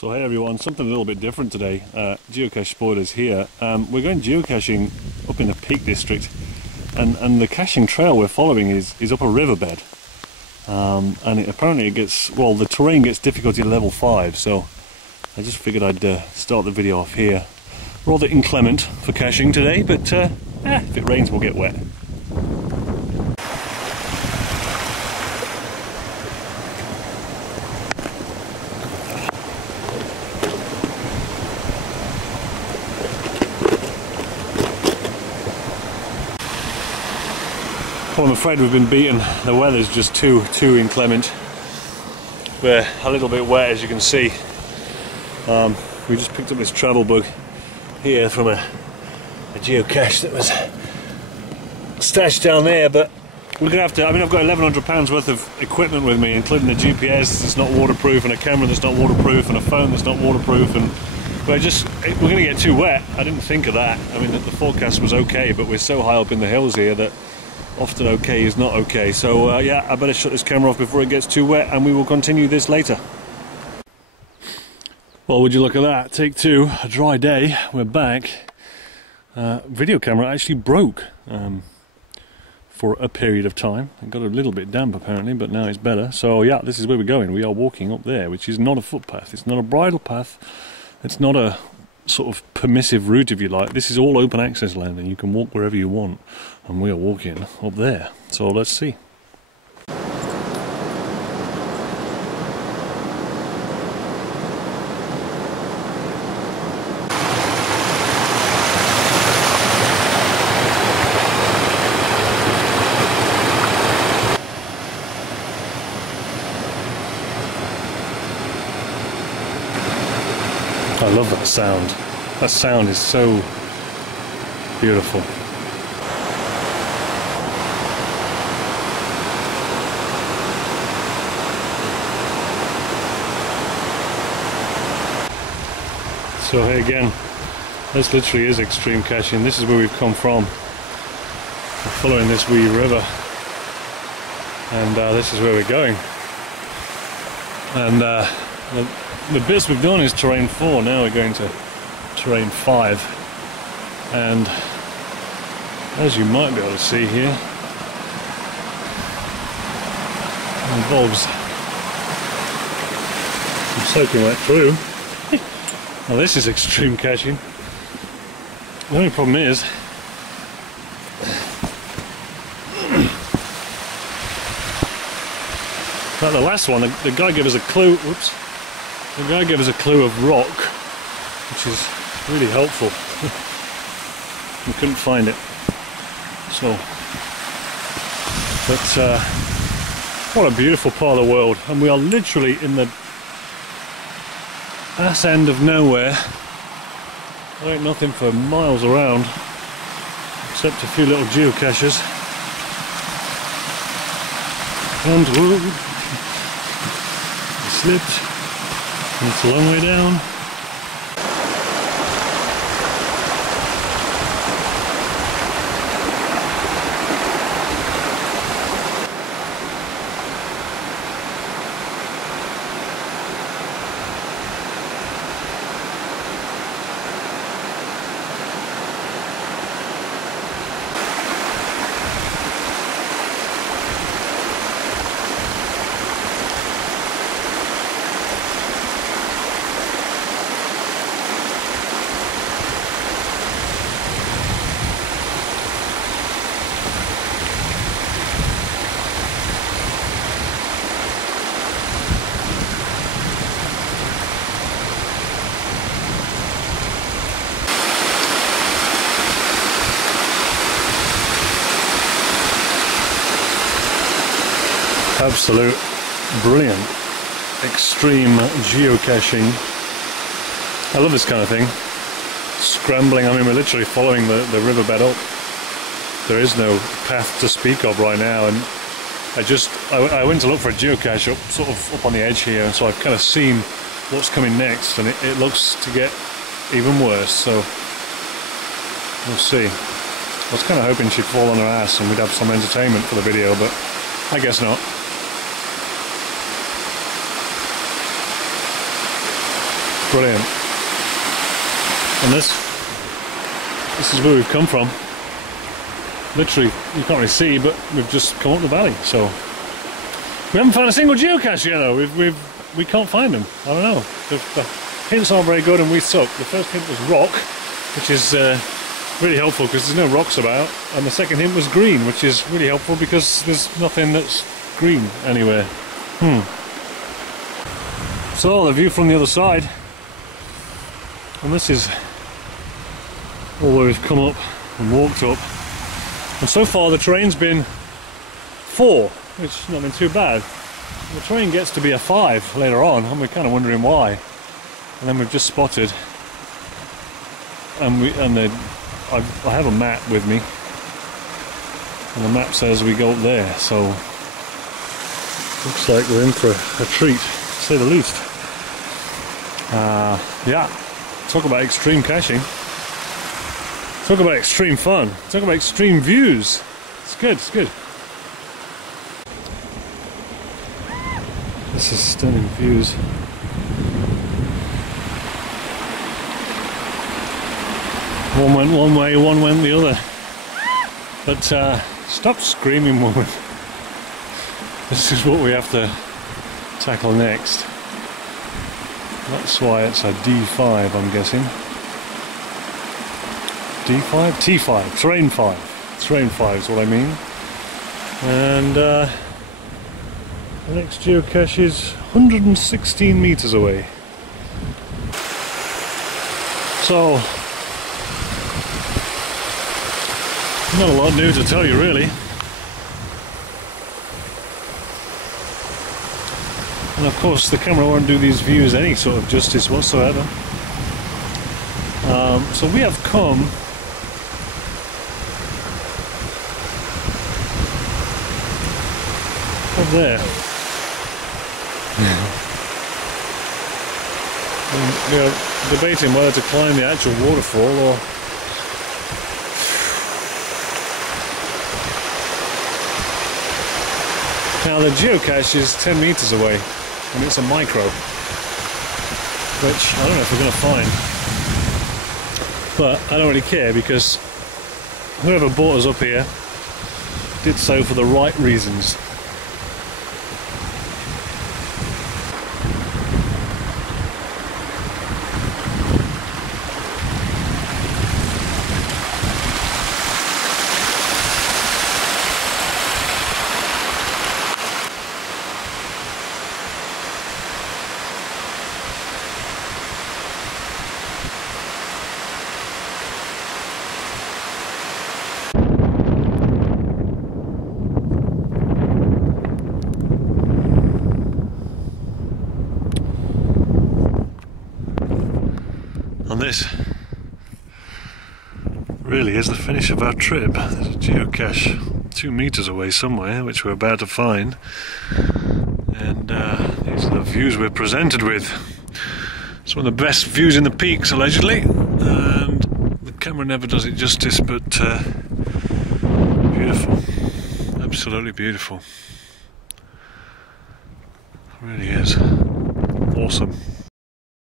So hey everyone, something a little bit different today. Geocache spoilers here. We're going geocaching up in the Peak District, and the caching trail we're following is up a riverbed. And apparently it gets, well, the terrain gets difficulty level 5, so I just figured I'd start the video off here. Rather inclement for caching today, but if it rains we'll get wet. Well, I'm afraid we've been beaten. The weather's just too inclement. We're a little bit wet, as you can see. We just picked up this travel bug here from a geocache that was stashed down there, but we're gonna have to. I mean, I've got £1,100 worth of equipment with me, including a GPS that's not waterproof, and a camera that's not waterproof, and a phone that's not waterproof, and we're gonna get too wet. I didn't think of that. I mean, the forecast was okay, but we're so high up in the hills here that often okay is not okay. So yeah, I better shut this camera off before it gets too wet, and we will continue this later. Well, would you look at that? Take two, a dry day, we're back. Video camera actually broke for a period of time. It got a little bit damp apparently, but now it's better. So yeah, this is where we're going. We are walking up there, which is not a footpath, it's not a bridle path, it's not a sort of permissive route, if you like. This is all open access land and you can walk wherever you want, and we are walking up there. So let's see. I love that sound. That sound is so beautiful. So hey, again, this literally is extreme caching. This is where we've come from. We're following this wee river, and this is where we're going. And the bits we've done is terrain 4, now we're going to terrain 5, and as you might be able to see here, it involves some soaking wet through. Now this is extreme caching. The only problem is like the last one, the guy gave us a clue. Whoops. The guy gave us a clue of rock, which is really helpful. We couldn't find it. So, but what a beautiful part of the world, and we are literally in the ass end of nowhere. There ain't nothing for miles around, except a few little geocaches. And whoa, I slipped. It's a long way down. Absolute brilliant, extreme geocaching. I love this kind of thing. Scrambling, I mean, we're literally following the riverbed up. There is no path to speak of right now, and I went to look for a geocache sort of up on the edge here, and so I've kind of seen what's coming next, and it looks to get even worse, so we'll see. I was kind of hoping she'd fall on her ass and we'd have some entertainment for the video, but I guess not. brilliant. And this is where we've come from. Literally, you can't really see, but we've just come up the valley. So we haven't found a single geocache yet, though. We can't find them. I don't know. The hints aren't very good, and we suck. The first hint was rock, which is really helpful because there's no rocks about, and the second hint was green, which is really helpful because there's nothing that's green anywhere. So the view from the other side, and this is all where we've come up and walked up, and so far the terrain's been 4, which has not been too bad. The terrain gets to be a 5 later on, and we're kind of wondering why. And then we've just spotted, and I have a map with me, and the map says we go up there, so looks like we're in for a treat, to say the least. Yeah, talk about extreme caching, talk about extreme fun, talk about extreme views. It's good, it's good. This is stunning views. One went one way, one went the other. But stop screaming, woman. This is what we have to tackle next. That's why it's a D5, I'm guessing. D5? T5. Terrain 5. Terrain 5 is what I mean. And the next geocache is 116 meters away. So, not a lot new to tell you, really. And of course the camera won't do these views any sort of justice whatsoever. So we have come up there. And we are debating whether to climb the actual waterfall or now the geocache is 10 meters away, and it's a micro, which I don't know if we're going to find. But I don't really care, because whoever brought us up here did so for the right reasons. And this really is the finish of our trip. There's a geocache 2 meters away somewhere, which we're about to find. And these are the views we're presented with. It's one of the best views in the peaks, allegedly. And the camera never does it justice, but beautiful. Absolutely beautiful. It really is. Awesome.